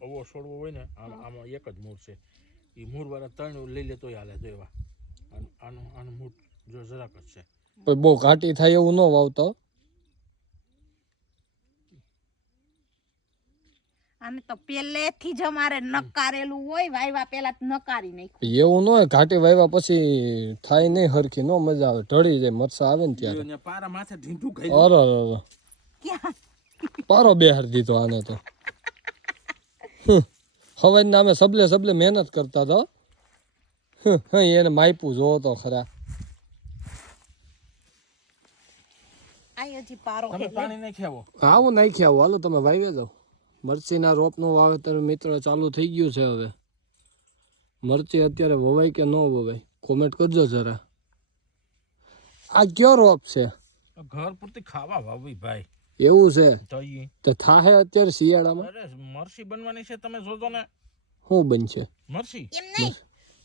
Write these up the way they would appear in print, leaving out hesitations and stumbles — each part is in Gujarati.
અવો છોડવો હોય ને આમાં એક જ મૂળ છે એ મૂળવાળા 3 લઈ લે તોય હાલે જો એવા આનું મૂળ જો જરાક જ છે પણ બહુ ઘાટી થાય એવું ન વાવતો આને તો પહેલેથી જ અમારે નકારેલું હોય વાયવા પહેલા નકારી નાખ્યું એવું ન હોય ઘાટી વાવ્યા પછી થાય નહીં હરખી ન મજા આવે ઢળી જાય મરસા આવે ને ત્યારે ને પારા માથે ઢીંઢું ખાઈ અરે ક્યાં પારો બેહાર દીધો આને તો હવે અમે સબલે મહેનત કરતા હતા એને માયપું જોવો તો ખરા આ હજી પારો તમે પાણી નાખી આવો આવું નાખી આવો હાલો તમે વાવ્યા જાઓ મરચીના રોપનું વાવેતર મિત્ર ચાલુ થઈ ગયું છે હવે મરચી અત્યારે વવાય કે ન વવાય કોમેન્ટ કરજો જરા આ કયો રોપ છે ઘર પૂરતી ખાવા વાવી ભાઈ એવું છે તો ઈ તો થાહે અત્યારે શિયાળામાં અરે મરસી બનવાની છે તમે જોજો ને શું બનશે મરસી એમ નહીં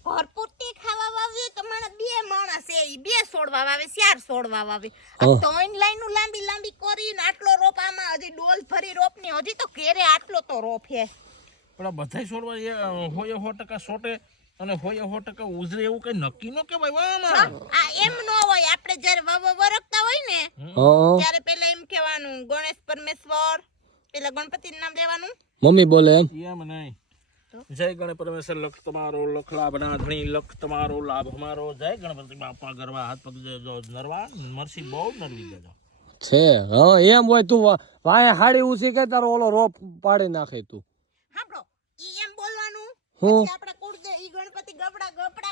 ઘર પૂરતી ખાવા વાવ્યું તો મને 2 માણસ છે ઈ 2 છોડવા વાવે 4 છોડવા વાવે આ 3 લાઈનો લાંબી કરીને આટલો રોપ આમાં હજી ડોલ ભરી રોપની હજી તો ઘેરે આટલો તો રોપ છે પણ આ બધાય છોડવા હોય 100% સોટે અને હોય 100% ઉજરે એવું કઈ નક્કી ન કહેવાય વામાં આ એમ ન હોય આપણે જ્યારે વરખતા હોય ને હા ત્યારે પહેલા એમ કહેવાનું ગણેશ પરમેશ્વર પેલા ગણપતિનું નામ લેવાનું મમ્મી બોલે એમ એમ નહીં જય ગણેશ પરમેશ્વર લખ તમારો લખ લાભ ના ધણી લખ તમારો લાભ અમારો જય ગણપતિ બાપા ગરવા હાથ પગ જો નરવા મરસી બહુ નરવી દેજો છે હા એમ હોય તું વાય હાડી ઉસી કે તારો ઓલો રોપ પાડી નાખે તું હાંભળો ઈ એમ બોલવાનું હું પછી આપડા કુળદે ઈ ગણપતિ ગપડા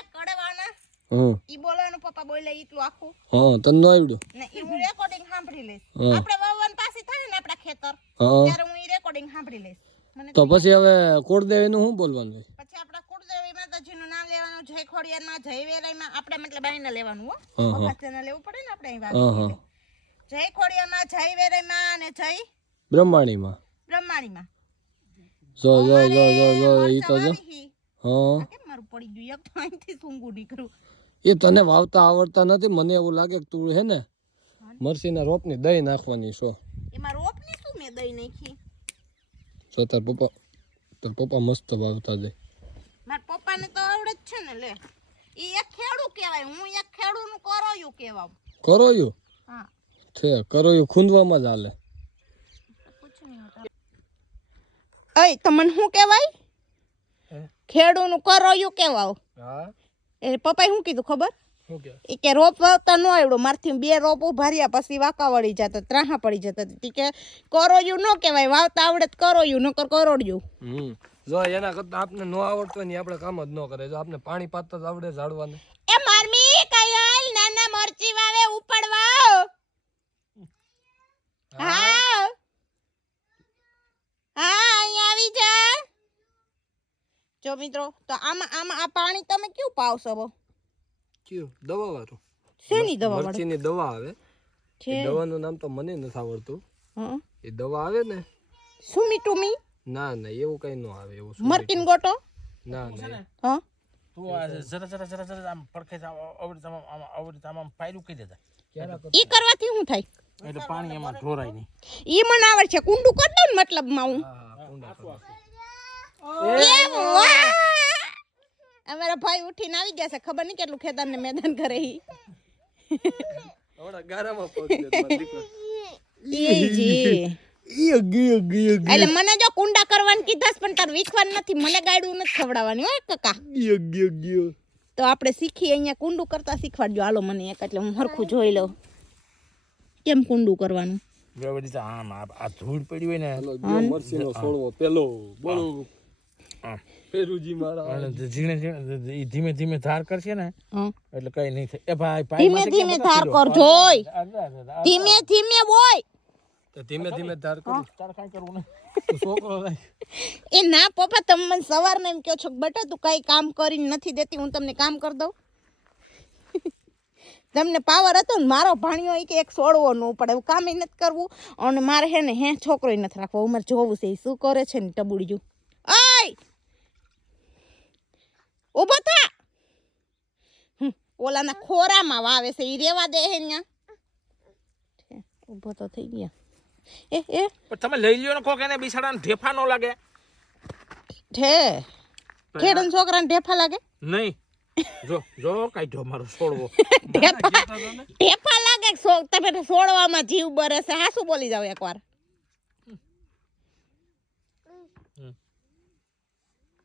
કડવાના હા ઈ બોલવાનું પપ્પા બોલે એટલું આખું હા તને ન આવડ્યું ને ઈ હું રેકોર્ડિંગ સાંભળી લઈશ હા. આપણે વાવવાની પાછી થાય ને આપડા ખેતર હા ત્યારે હું ઈ રેકોર્ડિંગ સાંભળી લઈશ મને તો પછી હવે કુળદેવીનું શું બોલવાનું હોય પછી આપડા કુળદેવી માતાજીનું નામ લેવાનું જય ખોડિયારમાં જય વેરાઈમાં આપણે મતલબ આઈને લેવાનું હો હા, હા. ભગતને લેવું પડે ને આપણે અહીં હા વાવી હા જય ખોડિયારમાં જય વેરાઈમાં અને જય બ્રહ્માણીમાં બ્રહ્માણીમાં જો ઈ તો જો હા આ કેમ મારું પડી ગયું એક તો અહીંથી સૂંગું નીકળું એ તને વાવતા આવડતા નથી મને એવું લાગે કે તું હે ને મરસીના રોપની દહીં નાખવાની છો એમાં રોપની શું મેં દઈ નાખી જો તાર પપ્પા મસ્ત વાવતા જાય મારા પપ્પાને તો આવડે જ છે ને લે ઈ એક ખેડૂ કહેવાય હું એક ખેડૂનું કરોયું કહેવાવ કરોયું હા છે કરોયું ખૂંદવામાં જ હાલે અય તમને શું કહેવાય ખેડૂનું કરોયું કહેવાવ હા એ પપ્પાએ શું કીધું ખબર શું કે એ કે રોપ વાવતા ન આવડો મારથી 2 રોપ ઉભાર્યા પછી વાંકા વળી જતો ત્રાહા પડી જતો તી કે કરોયું ન કહેવાય વાવતા આવડે તો કરોયું નકર કરોડ્યું જો એના કરતા આપને ન આવડતું ને આપણે કામ જ ન કરે જો આપને પાણી પાતા જ આવડે ઝાડવાને એ મારમી કયલ નાના મરચી વાવે ઉપડવા હા હા અહીં આવી જા જો મિત્રો તો આમાં આ પાણી તમે ક્યું પાવશો બો કયું દવા વાળું શેની દવા વાળું મરચીની દવા આવે છે એ દવાનું નામ તો મને નથી આવડતું હા એ દવા આવે ને સુમી ટુમી ના એવું કઈ ન આવે એવું મરકીન ગોટો ના હા તું આ જરા આમ પડખે આવડી આમ પાયરું કહી દેતા ઈ કરવાથી શું થાય એટલે પાણી એમાં ઢોરાય નહીં ઈ મને આવડે છે કુંડું કર દઉં ને મતલબમાં હું એમ વાહ! અમારા ભાઈ ઉઠીને આવી ગયા છે ખબર નહીં કેટલું ખેતર ને મેદાન કરે ઈ આવડા ગારામાં પગ દે દીકરો ઈ જી એટલે મને જો કુંડા કરવાનું કીધાસ પણ તાર વીખવાનું નથી મને ગાડું નથી ખવડાવવાની હો કાકા તો આપણે શીખી અહીંયા કુંડું કરતા શીખવાડજો હાલો મને એક એટલે હું હરખું જોઈ લઉં કેમ કુંડું કરવાનું આમ આ ધૂળ પડી હોય ને મરસીનો છોડવો પેલો બોલો ફેરુજી મારા અને ઝીણે ઈ ધીમે ધીમે ધાર કરશે ને હા એટલે કઈ નહીં થાય એ ભાઈ ધીમે ધીમે ધાર કર જોઈ ધીમે ધીમે બોય તો ધીમે ધીમે ધાર કરું તારે કાંઈ કરવું નહીં છોકરો એ ના પપ્પા તમે મને સવારના એમ કહો છો કે બેટા તું કઈ કામ કરીને નથી દેતી હું તમને કામ કરી દઉં તમને પાવર હતો ને મારો ભાણિયો કે એક છોડવો ન પડે એવું કામ નથી કરવું અને મારે હે ને છોકરો નથી રાખવો મારે જોવું છે એ શું કરે છે ને ટબુડિયું ઓય ઊભો થા ઓલાના ખોરામાં વાવે છે ઈ રેવા દે હે ન્યા ઊભો તો થઈ ગયા એ પણ તમે લઈ લ્યો ને કોક એને બિસાડાને ઢેફા ન લાગે ઠે ખેડૂત છોકરાને ઢેફા લાગે નહીં જો જો કાઢ્યો મારો છોડવો ઢેફા લાગે તમે તો છોડવામાં જીવ બરે છે. હા શું બોલી જાવ એકવાર